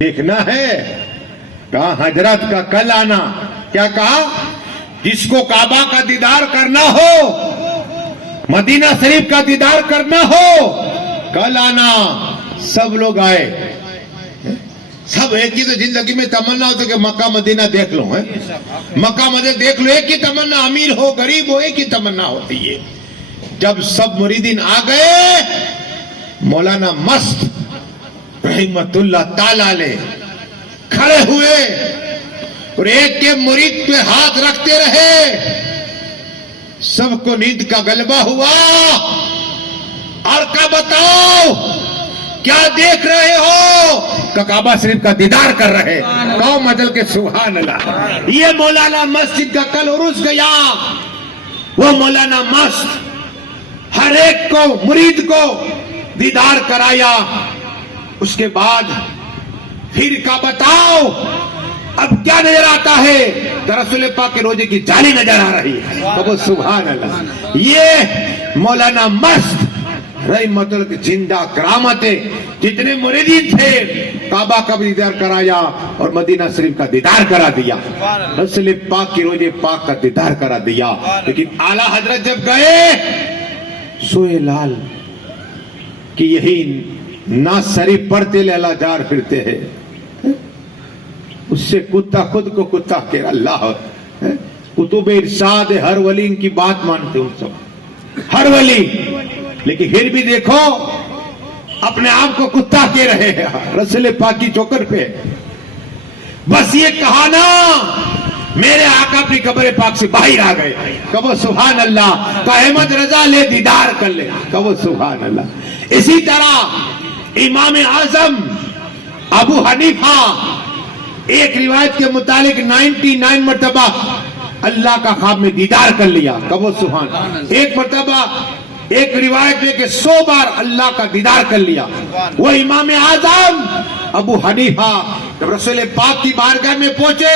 دیکھنا ہے کہا حضرت کا کل آنا. کیا کہا؟ جس کو کعبہ کا دیدار کرنا ہو, مدینہ شریف کا دیدار کرنا ہو, کل آنا. سب لوگ آئے. سب ایک ہی تو زندگی میں تمنا ہوتا کہ مکہ مدینہ دیکھ لو. مکہ مدینہ دیکھ لو, ایک ہی تمنا, امیر ہو غریب ہو ایک ہی تمنا ہوتی ہے. جب سب مریدین آ گئے, مولانا مست رحمت اللہ تعالی علیہ کھڑے ہوئے اور ایک کے مرید پہ ہاتھ رکھتے رہے. سب کو نیند کا غلبہ ہوا. اور کیا بتاؤ کیا دیکھ رہے ہو؟ کعبہ شریف کا دیدار کر رہے. قوم مدل کے سبحان اللہ. یہ مولانا مسجد کا کل عرس گیا. وہ مولانا مست ہر ایک کو مرید کو دیدار کرایا. اس کے بعد پھر کا بتاؤ اب کیا نظر آتا ہے؟ رسول پاک کے روزے کی جالی نظر آ رہی ہے. تو سبحان اللہ. یہ مولانا مست رحمت اللہ کی زندہ کرامت ہے. جتنے مریدین تھے کعبہ کا بھی دیدار کرایا اور مدینہ شریف کا دیدار کرا دیا. رسول پاک کی روزے پاک کا دیدار کرا دیا. لیکن اعلیٰ حضرت جب گئے, سوئے لال کہ یہی نہ شریف پڑھتے لیلا جار پھرتے ہیں. اس سے کتا خود کو کتا کہ اللہ کتب ارشاد ہر ولی ان کی بات مانتے ہوں سب, ہر ولی. لیکن پھر بھی دیکھو اپنے آپ کو کتا کہہ رہے ہیں رسول پاک کی چوکر پہ. بس یہ کہا نا میرے آقا اپنی قبر پاک سے باہر آ گئے. کہو سبحان اللہ. کہ احمد رضا لے دیدار کر لے. کہو سبحان اللہ. اسی طرح امام اعظم ابو حنیفہ ایک روایت کے متعلق 99 مرتبہ اللہ کا خواب میں دیدار کر لیا. کہو سبحان. ایک مرتبہ ایک روایت میں کہ 100 بار اللہ کا دیدار کر لیا. وہ امام اعظم ابو حنیفہ جب رسول پاک کی بارگاہ میں پہنچے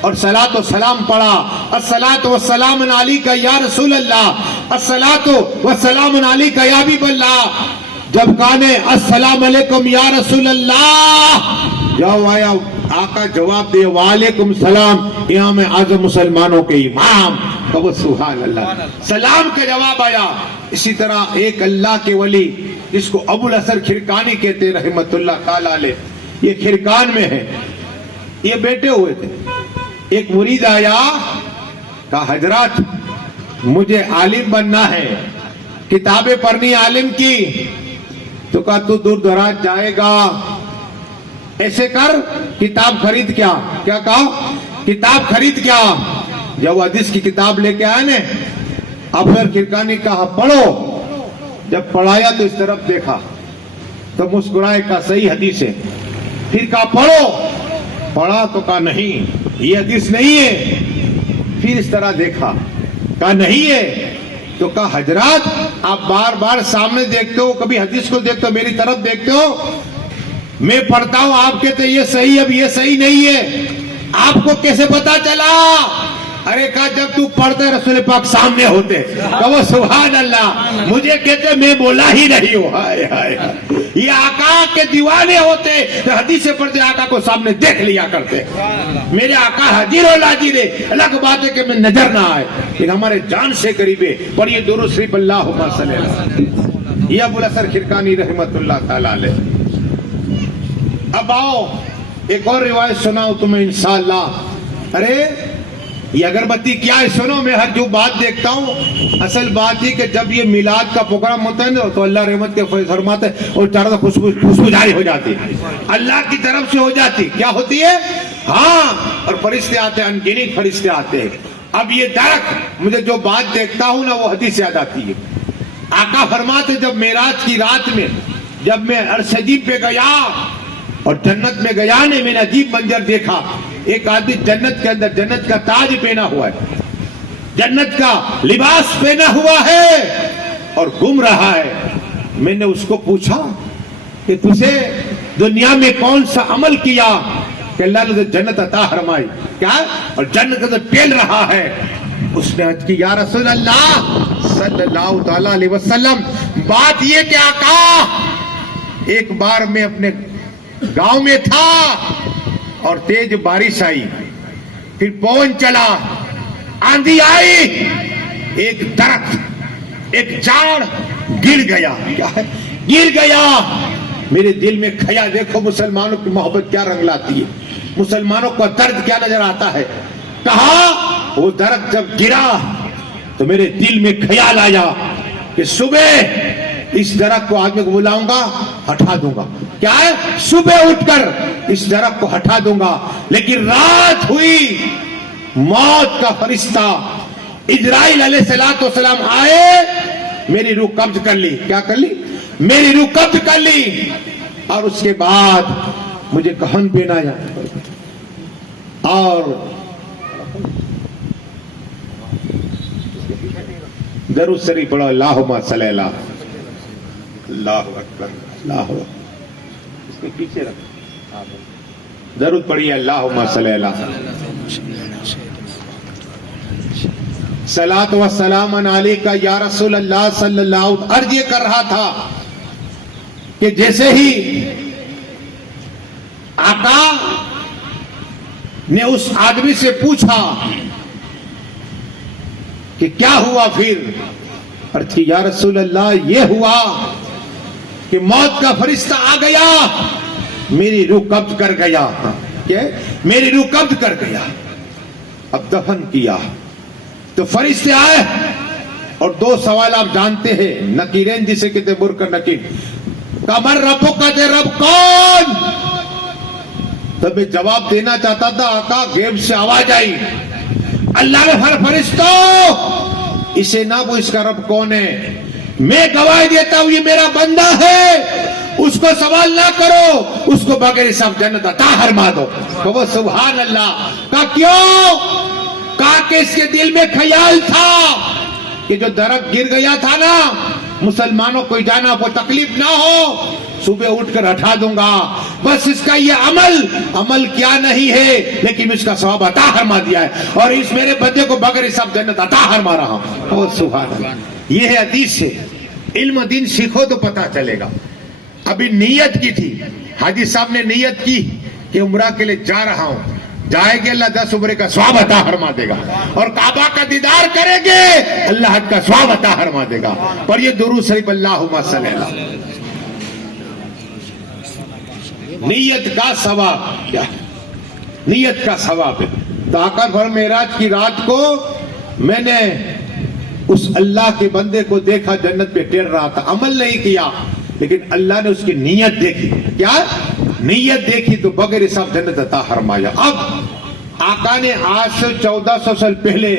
اور صلاۃ و سلام پڑھا, الصلاۃ والسلام علیک یا رسول اللہ, الصلاۃ والسلام علیک یا حبیب اللہ. جب کہنے السلام علیکم یا رسول اللہ, جاؤ آیا آقا جواب دے وعلیکم السلام امام اعظم مسلمانوں کے امام. کہو سبحان اللہ. سلام کا جواب آیا. اسی طرح ایک اللہ کے ولی جس کو ابو الحسن کھرکانی کہتے رحمت اللہ تعالی علیہ, یہ کھرکان میں ہے, یہ بیٹھے ہوئے تھے. ایک مرید آیا, کہا حضرات مجھے عالم بننا ہے, کتابیں پڑھنی عالم کی. تو کہا تو دور دراز جائے گا, ایسے کر کتاب خرید. کیا کہا؟ کتاب خرید. کیا جب وہ حدیث کی کتاب لے کے آئے نا, افسر کھرکانی کہا پڑھو. جب پڑھایا تو اس طرف دیکھا تو مسکرائے, کہا صحیح حدیث ہے. پھر کہا پڑھو. پڑھا تو کہا نہیں یہ حدیث نہیں ہے. پھر اس طرح دیکھا, کہا نہیں ہے. تو کہا حضرات آپ بار بار سامنے دیکھتے ہو, کبھی حدیث کو دیکھتے ہو, میری طرف دیکھتے ہو, میں پڑھتا ہوں آپ کہتے ہیں یہ صحیح, اب یہ صحیح نہیں ہے, آپ کو کیسے پتا چلا؟ ارے کہا جب تو پڑھتے رسول پاک سامنے ہوتے. کہو سبحان اللہ. مجھے کہتے میں بولا ہی نہیں ہوں. ہائے ہائے, یہ آقا کے دیوانے ہوتے جو حدیث پڑھتے آقا کو سامنے دیکھ لیا کرتے. میرے آقا حاضر و ناظر ہے, الگ بات ہے کہ میں نظر نہ آئے لیکن ہمارے جان سے قریب ہے. پڑھیے درود شریف اللہم صلی اللہ. یہ ابو الحسن کھرکانی رحمت اللہ تعالی علیہ. اب آؤ ایک اور روایت سناؤ تمہیں انشاءاللہ. ارے یہ اگربتی کیا ہے سنو, میں ہر جو بات دیکھتا ہوں اصل بات ہی کہ جب یہ میلاد کا پروگرام ہوتا ہے نا تو اللہ رحمت کے فیض فرماتے ہیں اور چاروں طرف خوشبو جاری ہو جاتی ہے, اللہ کی طرف سے ہو جاتی. کیا ہوتی ہے؟ ہاں. اور فرشتے آتے ہیں, انگنت فرشتے آتے ہیں. اب یہ درخت مجھے جو بات دیکھتا ہوں نا وہ حدیث یاد آتی ہے. آقا فرماتے جب معراج کی رات میں جب میں عرش عجیب پہ گیا اور جنت میں گیا نے, میں نے عجیب منظر دیکھا. ایک آدمی جنت کے اندر جنت کا تاج پہنا ہوا ہے, جنت کا لباس پہنا ہوا ہے اور گھوم رہا ہے. میں نے اس کو پوچھا کہ تجھے دنیا میں کون سا عمل کیا کہ اللہ نے جنت عطا فرمائی, کیا اور جنت کے اندر ٹہل رہا ہے. اس نے عرض کی یا رسول اللہ صلی اللہ تعالی علیہ وسلم, بات یہ کہ آقا ایک بار میں اپنے گاؤں میں تھا اور تیز بارش آئی، پھر پون چلا، آندھی آئی، ایک درخت، ایک جھاڑ گر گیا. کیا ہے؟ گر گیا. میرے دل میں خیال، دیکھو مسلمانوں کی محبت کیا رنگ لاتی ہے، مسلمانوں کا درد کیا نظر آتا ہے. کہا وہ درخت جب گرا تو میرے دل میں خیال آیا کہ صبح اس درخت کو آدمی کو بلاؤں گا، ہٹا دوں گا. کیا ہے؟ صبح اٹھ کر اس درخت کو ہٹا دوں گا. لیکن رات ہوئی، موت کا فرشتہ اسرائیل علیہ السلام آئے، میری روح قبض کر لی. کیا کر لی؟ میری روح قبض کر لی. اور اس کے بعد مجھے کفن پہنایا اور درود شریف پڑھو، اللہم صلی اللہ. اللہ اکبر، اللہ اکبر. اس کے پیچھے رکھو، درود پڑھیے، اللہم صلی اللہ. صلاۃ و سلام علیکہ یا رسول اللہ صلی اللہ علیہ وسلم. عرض یہ کر رہا تھا کہ جیسے ہی آقا نے اس آدمی سے پوچھا کہ کیا ہوا، پھر عرض کی یا رسول اللہ یہ ہوا کہ موت کا فرشتہ آ گیا، میری روح قبض کر گیا. کیا؟ میری روح قبض کر گیا. اب دفن کیا تو فرشتے آئے اور دو سوال آپ جانتے ہیں، نکیرین جسے کہتے منکر نکیر. کمر ربو کا دے، رب کون؟ تب میں جواب دینا چاہتا تھا، آقا غیب سے آواز آئی، اللہ نے فرشتوں اسے نہ وہ اس کا رب کون ہے، میں گواہی دیتا ہوں یہ میرا بندہ ہے، اس کو سوال نہ کرو، اس کو بغیر حساب جنت عطا فرما دو. کہو سبحان اللہ. کہا کیوں؟ کہا کہ اس کے دل میں خیال تھا کہ جو درخت گر گیا تھا نا، مسلمانوں کو جانا کو تکلیف نہ ہو، صبح اٹھ کر ہٹا دوں گا. بس اس کا یہ عمل کیا نہیں ہے، لیکن اس کا ثواب عطا فرما دیا ہے، اور اس میرے بندے کو بغیر حساب جنت عطا فرما رہا ہوں. او سبحان اللہ. یہ ہے حدیث سے. علم دین سیکھو تو پتہ چلے گا. ابھی نیت کی تھی، حاجی صاحب نے نیت کی کہ عمرہ کے لیے جا رہا ہوں، جائے گے اللہ 10 عمرے کا ثواب عطا فرما دے گا، اور کعبہ کا دیدار کریں گے اللہ حج کا ثواب عطا فرما دے گا. پر یہ درود شریف اللہم صلی اللہ. نیت کا ثواب کیا ہے؟ نیت کا ثواب ہے. تو آقا پر معراج کی رات کو میں نے اس اللہ کے بندے کو دیکھا، جنت پہ ٹہل رہا تھا، عمل نہیں کیا، لیکن اللہ نے اس کی نیت دیکھی. کیا نیت دیکھی تو بغیر حساب جنت عطا فرمایا. اب آقا نے آج سے 1400 سال پہلے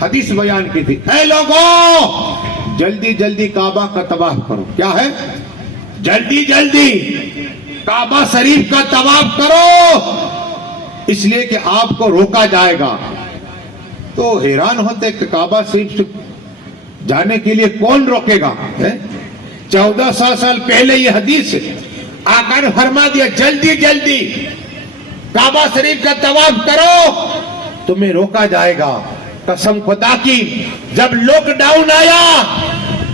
حدیث بیان کی تھی، اے لوگوں جلدی جلدی کعبہ کا طواف کرو. کیا ہے؟ جلدی جلدی کعبہ شریف کا طواف کرو، اس لیے کہ آپ کو روکا جائے گا. تو حیران ہوتے کہ کعبہ شریف جانے کے لیے کون روکے گا؟ 1400 سال پہلے یہ حدیث آقا نے فرما دیا جلدی جلدی کعبہ شریف کا طواف کرو، تمہیں روکا جائے گا. قسم خدا کی جب لاک ڈاؤن آیا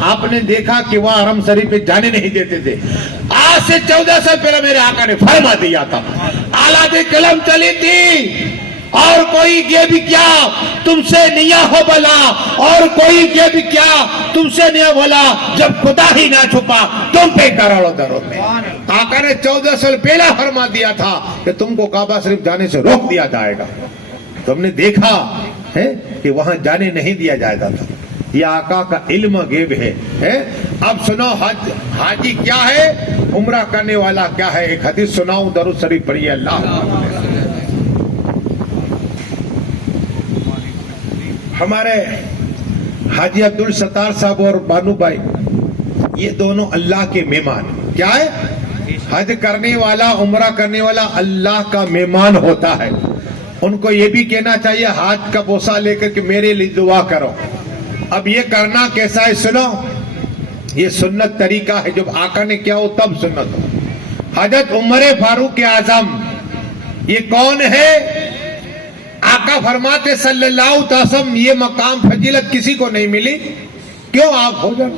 آپ نے دیکھا کہ وہ حرم شریف پہ جانے نہیں دیتے تھے. آج سے 14 سال پہلے میرے آقا نے فرما دیا تھا، اعلیٰ قلم چلی تھی، اور کوئی یہ بھی کیا تم سے نیا ہو بلا، اور کوئی یہ بھی کیا تم سے نیا بولا، جب خدا ہی نہ چھپا تم پہ کروڑوں دروں میں. آقا نے 14 سال پہلے فرما دیا تھا کہ تم کو کعبہ شریف جانے سے روک دیا جائے گا. تم نے دیکھا ہے کہ وہاں جانے نہیں دیا جاتا تھا. یہ آقا کا علم غیب ہے. اب سنو حاجی کیا ہے، عمرہ کرنے والا کیا ہے. ایک حدیث سناؤں، درود شریف پڑھیے. اللہ ہمارے حاجی عبد الستار صاحب اور بانو بھائی یہ دونوں اللہ کے مہمان. کیا ہے؟ حج کرنے والا، عمرہ کرنے والا اللہ کا مہمان ہوتا ہے. ان کو یہ بھی کہنا چاہیے ہاتھ کا بوسہ لے کر کہ میرے لیے دعا کرو. اب یہ کرنا کیسا ہے سنو، یہ سنت طریقہ ہے، جب آقا نے کیا ہو تب سنت ہو. حضرت عمر فاروق اعظم یہ کون ہے؟ آقا فرماتے صلی اللہ علیہ وسلم یہ مقام فضیلت کسی کو نہیں ملی. کیوں؟ آپ ہو جائیں.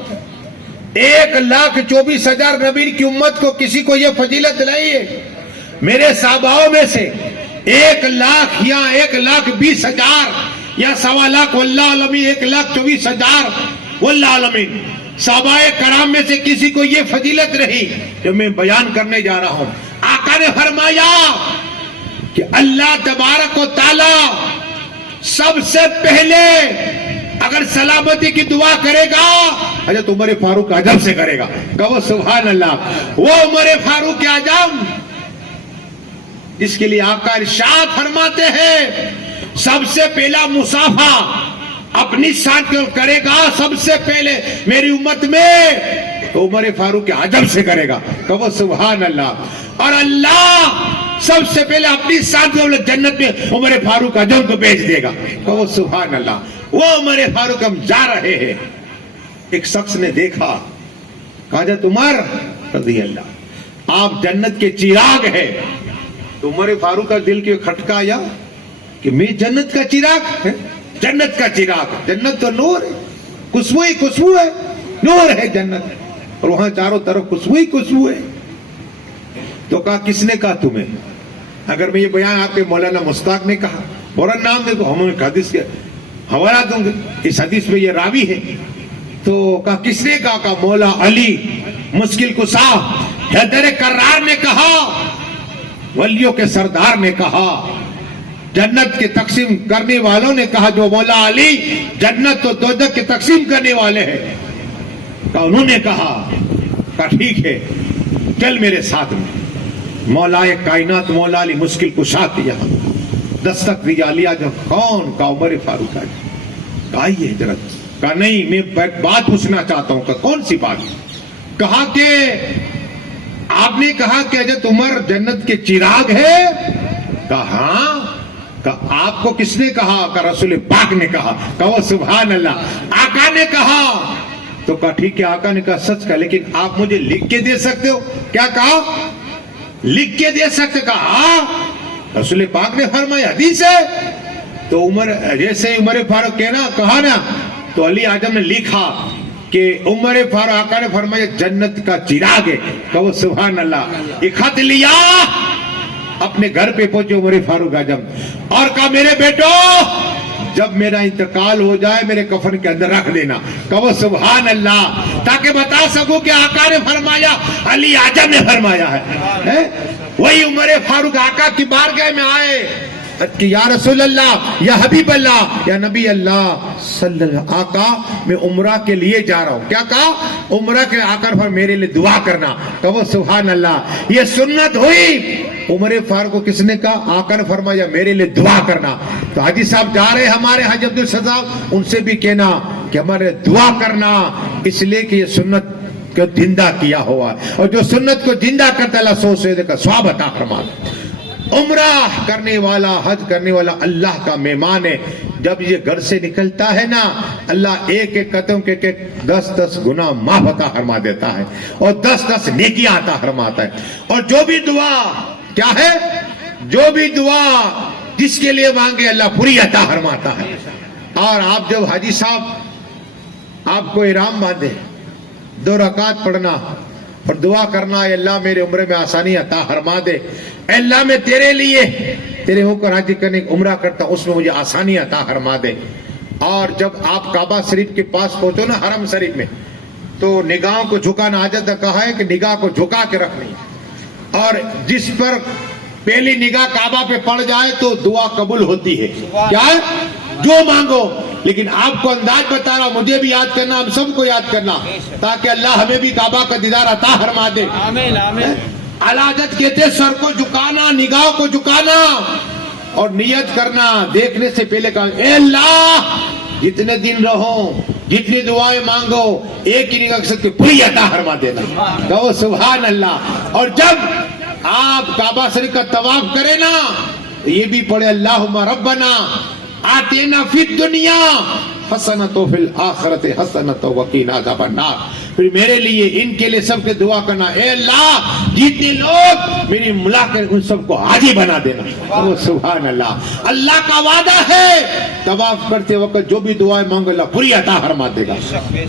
1,24,000 نبی کی امت کو کسی کو یہ فضیلت نہیں ہے. میرے صحاباؤں میں سے 1,00,000 یا 1,20,000 یا 1,25,000 واللہ علمی 1,24,000 واللہ علمین صحابہ کرام میں سے کسی کو یہ فضیلت رہی جو میں بیان کرنے جا رہا ہوں. آقا نے فرمایا کہ اللہ تبارک و تعالی سب سے پہلے اگر سلامتی کی دعا کرے گا حضرت عمر فاروق اعظم سے کرے گا. کہو سبحان اللہ. وہ عمر فاروق اعظم جس کے لیے آقا ارشاد فرماتے ہیں سب سے پہلا مصافحہ اپنی ساتھ کرے گا سب سے پہلے میری امت میں تو عمر فاروق اعظم سے کرے گا. کہو سبحان اللہ. اور اللہ سب سے پہلے اپنی ساتھ جنت میں عمر فاروق اعظم کو بھیج دے گا. کہو سبحان اللہ. وہ عمر فاروق ہم جا رہے ہیں. ایک شخص نے دیکھا کہا حضرت عمر رضی اللہ آپ جنت کے چراغ ہیں. تو عمر فاروق کا دل کے کھٹکا آیا کہ میں جنت کا چراغ ہے. جنت کا چراغ, جنت تو نور ہے, خوشبو ہی خوشبو ہے, نور ہے جنت, اور وہاں چاروں طرف خوشبو ہی خوشبو ہے. تو کہا کس نے کہا تمہیں؟ اگر میں یہ بیان آپ کے مولانا مشتاق نے کہا فوراً نام دے تو ہم حدیث کے حوالہ دوں گے, اس حدیث میں یہ راوی ہے. تو کہا کس نے کہا؟ کہا مولا علی مشکل کشا حیدر کرار نے کہا, ولیوں کے سردار نے کہا, جنت کے تقسیم کرنے والوں نے کہا جو مولا علی جنت و دوزخ کے تقسیم کرنے والے ہیں. کہا انہوں نے کہا ٹھیک ہے چل میرے ساتھ میں. مولا کائنات مولا علی مشکل کشا کیا دستک دیا لیا. جب کون؟ کہا عمر فاروق اعظم. کہا یہ حضرت. کہا نہیں میں بات پوچھنا چاہتا ہوں. کہا کون سی بات؟ کہا کہ آپ نے کہا کہ حضرت عمر جنت کے چراغ ہے. کہا ہاں. کہا آپ کو کس نے کہا؟ کہا رسول پاک نے کہا. کہا سبحان اللہ. آقا نے کہا. تو کہا ٹھیک ہے. آقا نے کہا سچ کہا لیکن آپ مجھے لکھ کے دے سکتے ہو؟ کیا کہا؟ لکھ کے دے سکتے؟ کہا ہاں. رسول پاک نے فرمایا حدیث ہے. تو عمر جیسے عمر فاروق کہا نا تو علی اعظم نے لکھا کہ عمر فاروق. آقا نے فرمایا جنت کا چراغ ہے. کہو سبحان اللہ. ایک خط لیا اپنے گھر پہ پہنچے عمر فاروق اعظم اور کہا میرے بیٹو جب میرا انتقال ہو جائے میرے کفن کے اندر رکھ دینا. کہو سبحان اللہ. تاکہ بتا سکوں کہ آقا نے فرمایا علی اعظم نے فرمایا ہے. وہی عمر فاروق آقا کی بارگاہ میں آئے کہ یا رسول اللہ یا حبیب اللہ یا نبی اللہ صلی اللہ. آقا میں عمرہ کے لیے جا رہا ہوں. کیا کہا؟ عمرہ کے لیے. آقا نے میرے لیے دعا کرنا. کہو سبحان اللہ. یہ سنت ہوئی. عمر فاروق کو کس نے کہا؟ آقا نے فرمایا میرے لیے دعا کرنا. تو حاجی صاحب جا رہے ہمارے حاجی عبدالصاحب ان سے بھی کہنا کہ ہمارے دعا کرنا اس لیے کہ یہ سنت کو زندہ کیا ہوا اور جو سنت کو زندہ کرتا اللہ سو سے کا ثواب عطا فرما. عمرہ کرنے والا حج کرنے والا اللہ کا مہمان ہے. جب یہ گھر سے نکلتا ہے نا اللہ ایک ایک قدم کے 10 گناہ معاف عطا فرما دیتا ہے اور 10 نیکیاں عطا فرماتا ہے. اور جو بھی دعا کیا ہے جو بھی دعا جس کے لیے مانگے اللہ پوری عطا فرماتا ہے. اور آپ جب حاجی صاحب آپ کو احرام باندھے 2 رکعت پڑھنا اور دعا کرنا اے اللہ میرے عمرے میں آسانی عطا فرما دے. اے اللہ میں تیرے لیے تیرے ہو کر حج کرنے عمرہ کرتا ہوں اس میں مجھے آسانی عطا فرما دے. اور جب آپ کعبہ شریف کے پاس پہنچو نا حرم شریف میں تو نگاہوں کو جھکانا حاجت کہا ہے کہ نگاہ کو جھکا کے رکھنی اور جس پر پہلی نگاہ کعبہ پہ پڑ جائے تو دعا قبول ہوتی ہے. کیا ہے؟ جو مانگو. لیکن آپ کو انداز بتا رہا مجھے بھی یاد کرنا ہم سب کو یاد کرنا تاکہ اللہ ہمیں بھی کعبہ کا دیدار عطا فرما دے. آمین آمین. علاجت کہتے سر کو جھکانا نگاہ کو جھکانا اور نیت کرنا دیکھنے سے پہلے کہا اے اللہ جتنے دن رہو جتنی دعائیں مانگو ایک ہی نگاہ سے پوری عطا فرما دینا. کہو سبحان اللہ. اور جب آپ کعبہ شریف کا طواف کرے نا یہ بھی پڑھے اللہم ربنا آتینا فی الدنیا حسنۃ و فی الآخرۃ حسنۃ وقنا عذاب النار. پھر میرے لیے ان کے لیے سب کے دعا کرنا اے اللہ جتنے لوگ میری ملاقات ان سب کو حاجی بنا دینا. سبحان اللہ. اللہ کا وعدہ ہے طواف کرتے وقت جو بھی دعائیں مانگو اللہ پوری عطا فرما دے گا.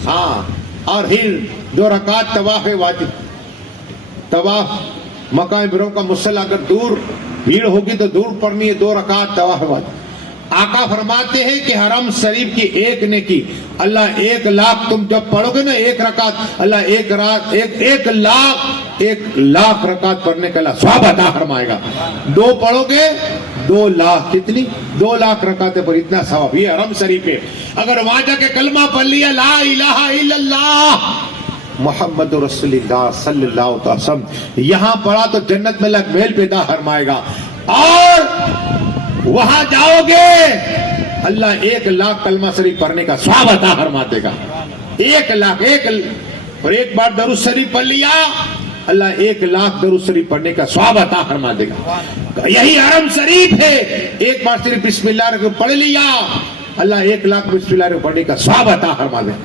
ہاں. اور پھر 2 رکعت طواف واجب، طواف مقام ابراہیم کا مصلی اگر دور بھیڑ ہوگی تو دور پڑھنی ہے، 2 رکعت طواف واجب۔ آقا فرماتے ہیں کہ حرم شریف کی ایک نیکی اللہ 1,00,000 تم جب پڑھو گے نا 1 رکعت، اللہ 1,00,000 رکعت پڑھنے کا اللہ ثواب عطا فرمائے گا۔ 2 پڑھو گے 2,00,000، کتنی 2,00,000 رکعتیں پر اتنا ثواب، یہ حرم شریف ہے۔ اگر وہاں جا کے کلمہ پڑھ لیا لا الہ الا اللہ محمد رسول اللہ صلی اللہ علیہ وسلم، یہاں پڑھا تو جنت میں اللہ محل پیدا فرمائے گا، اور وہاں جاؤ گے اللہ 1,00,000 کلمہ شریف پڑھنے کا ثواب عطا فرما دے گا۔ 1,00,000 اور ایک بار درود شریف پڑھ لیا اللہ 1,00,000 درود شریف پڑھنے کا ثواب عطا فرما دے گا۔ یہی حرم شریف ہے، ایک بار صرف بسم اللہ الرحمن پڑھ لیا اللہ 1,00,000 بسم اللہ الرحمن پڑھنے کا ثواب عطا فرما دے گا۔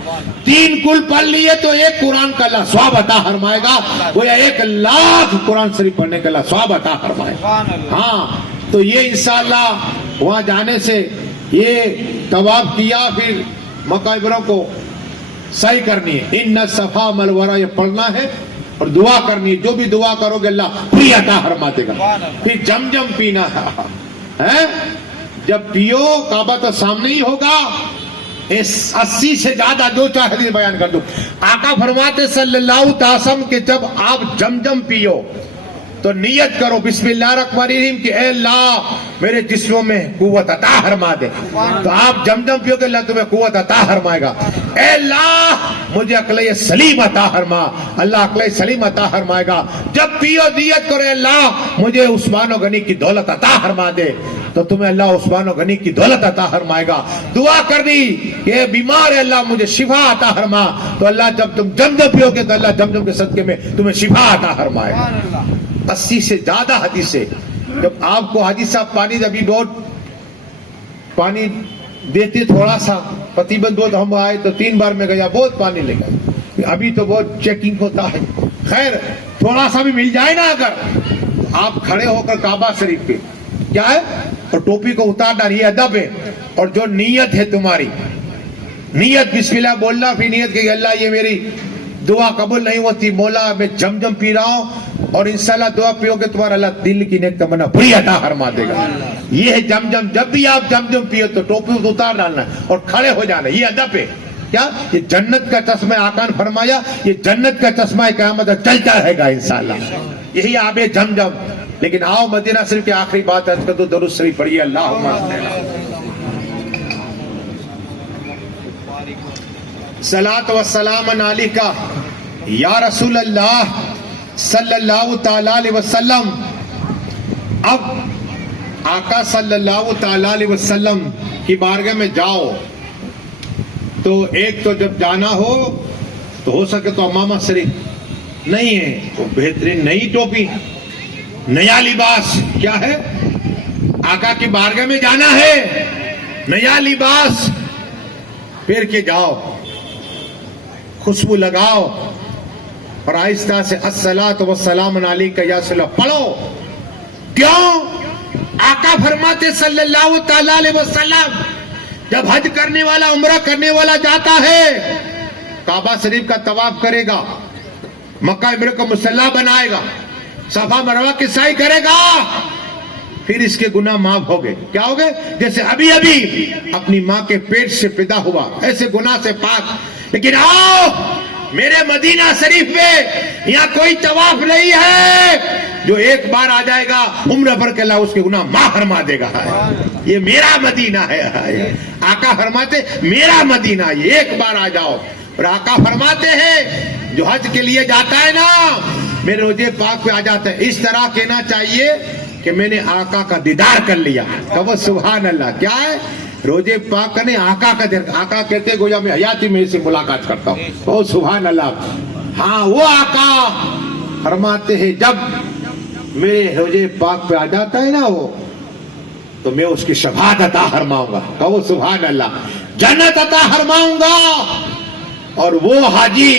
3 کل پڑھ لیے تو 1 قرآن کا اللہ ثواب عطا فرمائے گا، گویا 1,00,000 قرآن شریف پڑھنے کا اللہ ثواب عطا فرمائے گا۔ ہاں تو یہ انشاءاللہ وہاں جانے سے یہ طواف کیا، پھر مقام ابراہیم کو صحیح کرنی ہے، ان الصفا والمروہ یہ پڑھنا ہے اور دعا کرنی ہے، جو بھی دعا کرو گے اللہ پوری عطا فرما دے گا۔ پھر جمجم پینا ہے، جب پیو کعبہ تو سامنے ہی ہوگا، 80 سے زیادہ دو چار حدیث بیان کر دوں۔ آقا فرماتے صلی اللہ علیہ وسلم کہ جب آپ جمجم پیو تو نیت کرو بسم اللہ الرحمن الرحیم کہ اے اللہ میرے جسموں میں قوت عطا فرما دے، تو آپ جمجم پیو کہ اللہ تمہیں قوت عطا فرمائے گا۔ اے اللہ مجھے عقل سلیم عطا فرما، اللہ عقل سلیم عطا فرمائے گا۔ جب پیو نیت کرو اے اللہ مجھے عثمان و غنی کی دولت عطا فرما دے، تو تمہیں اللہ عثمان و غنی کی دولت عطا فرمائے گا۔ دعا کرنی کہ بیمار ہے اللہ مجھے شفا عطا فرما، تو اللہ جب تم جمجم پیو گے تو اللہ جمجم کے صدقے میں تمہیں شفا عطا فرمائے گا۔ 80 سے زیادہ حدیث ہے۔ جب آپ کو حاجی صاحب پانی ابھی بہت پانی دیتے تھوڑا سا، پتی بند بہت ہم آئے تو 3 بار میں گیا بہت پانی لے گئے، ابھی تو بہت چیکنگ ہوتا ہے، خیر تھوڑا سا بھی مل جائے نا اگر، آپ کھڑے ہو کر کعبہ شریف پہ کیا ہے اور ٹوپی کو اتار ڈال، یہ ادب ہے۔ اور جو نیت ہے تمہاری نیت بسم اللہ بولنا، پھر نیت کہ اللہ یہ میری دعا قبول نہیں ہوتی، مولا میں جمجم پی رہا ہوں اور انشاءاللہ دعا پیو گے تمہارا اللہ دل کی نیک تمنا پوری عطا فرما دے گا۔ یہ ہے جمجم، جب بھی آپ جمجم پیو تو ٹوپی اتار ڈالنا اور کھڑے ہو جانا، یہ ادب ہے۔ کیا یہ جنت کا چشمہ آقا نے فرمایا، یہ جنت کا چشمہ قیامت چلتا رہے گا انشاءاللہ، یہی آب جمجم۔ لیکن آؤ مدینہ شریف کی آخری بات ہے، تو درود شریف پڑھیے، اللہم صلاۃ و سلام علیکہ یا رسول اللہ صلی اللہ تعالی علیہ وسلم۔ اب آقا صلی اللہ تعالی علیہ وسلم کی بارگاہ میں جاؤ تو ایک تو جب جانا ہو تو ہو سکے تو امامہ شریف نہیں ہے تو بہترین نئی ٹوپی نیا لباس، کیا ہے آقا کی بارگاہ میں جانا ہے، نیا لباس پھر کے جاؤ، خوشبو لگاؤ اور آہستہ سے الصلاۃ والسلام علیکہ یا رسول اللہ پڑھو۔ کیوں؟ آقا فرماتے صلی اللہ تعالی علیہ وسلم جب حج کرنے والا عمرہ کرنے والا جاتا ہے کعبہ شریف کا طواف کرے گا، مکہ ابراہیم کو مصلی بنائے گا، صفا مروہ کی سعی کرے گا، پھر اس کے گناہ معاف ہو گئے۔ کیا ہو گئے؟ جیسے ابھی اپنی ماں کے پیٹ سے پیدا ہوا، ایسے گناہ سے پاک۔ لیکن آؤ میرے مدینہ شریف میں یہاں کوئی طواف نہیں ہے، جو ایک بار آ جائے گا عمرہ پر کے اللہ اس کے گناہ معاف فرما دے گا۔ یہ میرا مدینہ ہے، آقا فرماتے میرا مدینہ، یہ ایک بار آ جاؤ۔ اور آقا فرماتے ہیں جو حج کے لیے جاتا ہے نا میرے روضے پاک پہ آ جاتا ہے، اس طرح کہنا چاہیے کہ میں نے آقا کا دیدار کر لیا۔ کہو سبحان اللہ، کیا ہے روزے پاک کرنے آقا کا دیر، آقا کہتے گویا میں حیاتی میں سے ملاقات کرتا ہوں۔ او سبحان اللہ، ہاں وہ آقا فرماتے ہیں جب میرے روزے پاک پہ آ جاتا ہے نا وہ تو میں اس کی شفاعت عطا فرماؤں گا۔ کہو سبحان اللہ، جنت عطا فرماؤں گا، اور وہ حاجی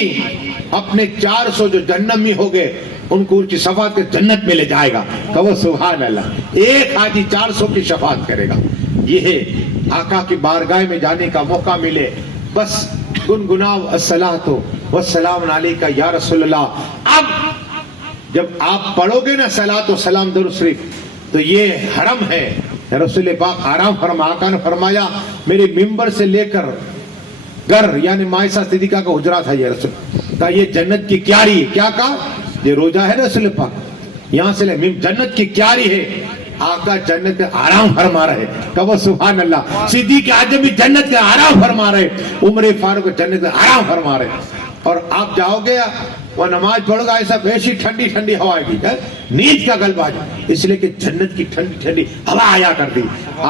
اپنے 400 جو جہنمی ہو گئے ان کو ان کی شفاعت کے جنت میں لے جائے گا۔ کہو سبحان اللہ، ایک حاجی 400 کی شفاعت کرے گا۔ یہ ہے آقا کی بارگاہ میں جانے کا موقع ملے، بس گنگناؤ الصلاۃ والسلام علیکہ یا رسول اللہ. اب جب آپ پڑھو گے نا صلاۃ و سلام درود شریف تو یہ حرم ہے. رسول پاک آرام فرما, آقا نے فرمایا میرے ممبر سے لے کر گھر یعنی مائسہ صدیقہ کا حجرا تھا یہ رسول کا, یہ جنت کی کیاری ہے. کیا کہا؟ یہ روزہ ہے رسول پاک, یہاں سے لے جنت کی کیاری ہے. آقا جنت کا آرام فرما رہے, کہو سبحان اللہ. صدیق اعظم بھی جنت کا آرام فرما رہے, عمر فاروق جنت کا آرام فرما رہے. اور آپ جاؤ گے وہ نماز پڑھو گا ایسا ایسی ٹھنڈی ٹھنڈی ہوا کی نیند کا غلبہ ہے, اس لیے کہ جنت کی ٹھنڈی ٹھنڈی ہوا آیا کرتی.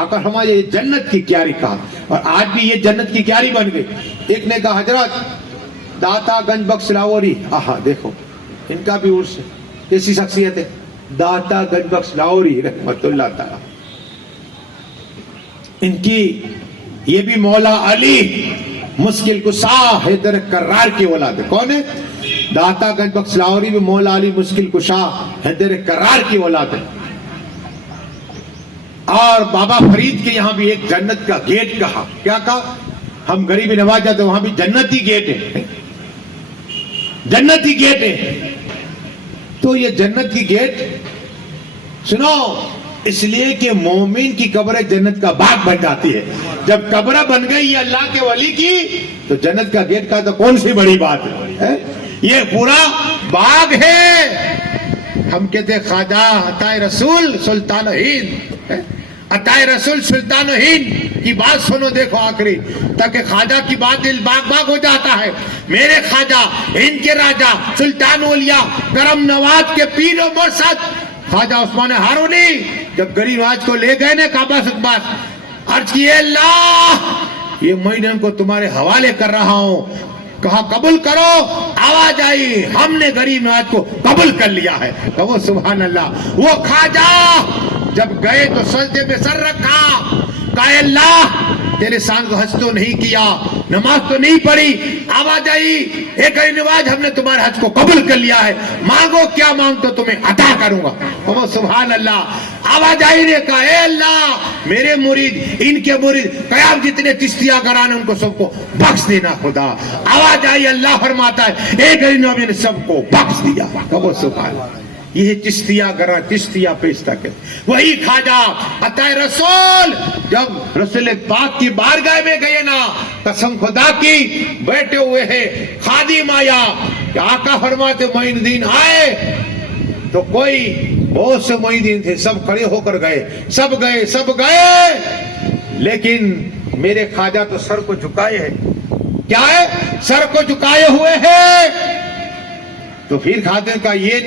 آقا فرمایا یہ جنت کی کیاری کہا, اور آج بھی یہ جنت کی کیاری بن گئی. ایک نے کہا حضرت داتا گنج بخش لاہوری, آہا دیکھو ان کا بھی عرص کیسی شخصیت ہے, داتا گنج بخش لاہوری رحمت اللہ تعالی. ان کی یہ بھی مولا علی مشکل کشا حیدر کرار کی اولاد ہے. کون ہے؟ داتا گنج بخش لاہوری بھی مولا علی مشکل کشا حیدر کرار کی اولاد ہے. اور بابا فرید کے یہاں بھی ایک جنت کا گیٹ کہا. کیا کہا؟ ہم غریب نواز جاتے وہاں بھی جنتی گیٹ ہے, جنتی گیٹ ہے. تو یہ جنت کی گیٹ سنو اس لیے کہ مومن کی قبر جنت کا باغ بن جاتی ہے. جب قبر بن گئی یہ اللہ کے ولی کی تو جنت کا گیٹ کا تو کون سی بڑی بات ہے, یہ پورا باغ ہے. ہم کہتے ہیں خواجہ عطائے رسول سلطان ہند, عطائے رسول سلطان ہند کی بات سنو دیکھو آخری, تاکہ خواجہ کی بات دل باغ باغ ہو جاتا ہے. میرے خواجہ ہند کے راجہ سلطان اولیاء کرم نواز کے پیر و مرشد خواجہ عثمان ہارونی جب غریب آج کو لے گئے نا کعبہ سے پاس, عرض کیے اللہ یہ میں ان کو تمہارے حوالے کر رہا ہوں. کہا قبول کرو. آواز آئی ہم نے غریب نواز کو قبول کر لیا ہے. کہو سبحان اللہ. وہ خواجہ جب گئے تو سجدے میں سر رکھا, کہا اللہ تیرے شان کو حج تو نہیں کیا, نماز تو نہیں پڑھی. آواز آئی اے غریب نواز ہم نے تمہارے حج کو قبول کر لیا ہے, مانگو کیا مانگ تو تمہیں عطا کروں گا. کہو سبحان اللہ. آواز آئی نے کہا اے اللہ میرے مرید ان کے مرید قیام جتنے چشتیہ گرانے ان کو سب کو بخش دینا خدا. آواز آئی اللہ فرماتا ہے اے غریب نواز نے سب کو بخش دیا. کہو سبحان اللہ. یہ چشتیہ گرا چشتیہ پیشتا کے وہی خواجہ عطائے رسول جب رسول پاک کی بارگاہ میں گئے نا, قسم خدا کی بیٹھے ہوئے ہیں, خادم آیا کہ آقا فرماتے معین الدین آئے تو کوئی بہت سے معین الدین تھے, سب کھڑے ہو کر گئے, سب گئے لیکن میرے خواجہ تو سر کو جھکائے ہیں. کیا ہے؟ سر کو جھکائے ہوئے ہیں. تو پھر خادم کا یہ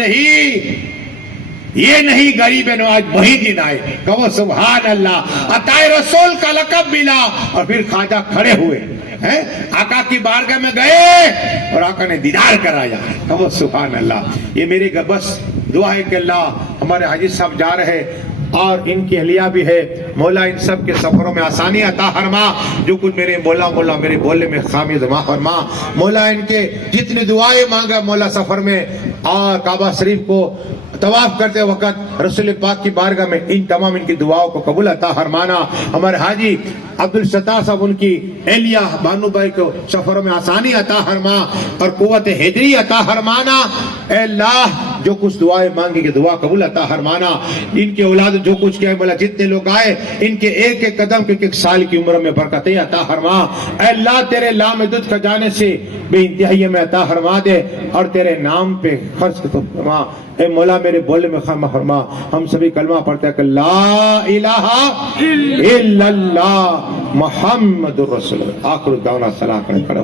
نہیں غریب نواز محی الدین آئے. کہو سبحان اللہ. عطائے رسول کا لقب ملا اور پھر خواجہ کھڑے ہوئے آقا کی بارگاہ میں گئے اور آقا نے دیدار کرایا. کہو سبحان اللہ. یہ میرے بس دعا ہے کہ اللہ ہمارے حاجی صاحب جا رہے اور ان کی اہلیہ بھی ہے, مولا ان سب کے سفروں میں آسانی عطا فرما. جو کچھ میرے مولا میرے بولنے میں خامی جمع فرما. مولا ان کے جتنی دعائیں مانگا مولا سفر میں اور کعبہ شریف کو طواف کرتے وقت رسول پاک کی بارگاہ میں ان تمام ان کی دعاؤں کو قبول عطا فرمانا. ہمارے حاجی عبدالستار صاحب ان کی اہلیہ بانو بھائی کو سفروں میں آسانی عطا فرما اور قوت حیدری عطا فرمانا. اے اللہ جو کچھ دعائیں مانگی کہ دعا قبول عطا فرمانا. ان کے اولاد جو کچھ کیا مولا جتنے لوگ آئے ان کے ایک ایک قدم کے ایک سال کی عمر میں برکتیں عطا فرما. اے اللہ تیرے لامحدود خزانے سے بے انتہائی میں عطا فرما دے اور تیرے نام پہ خرچ فرما. اے مولا میرے بولنے میں خامہ فرما. ہم سبھی کلمہ پڑھتے ہیں کہ لا الہ الا اللہ محمد الرسول. آخر دعوانا سلام کریں.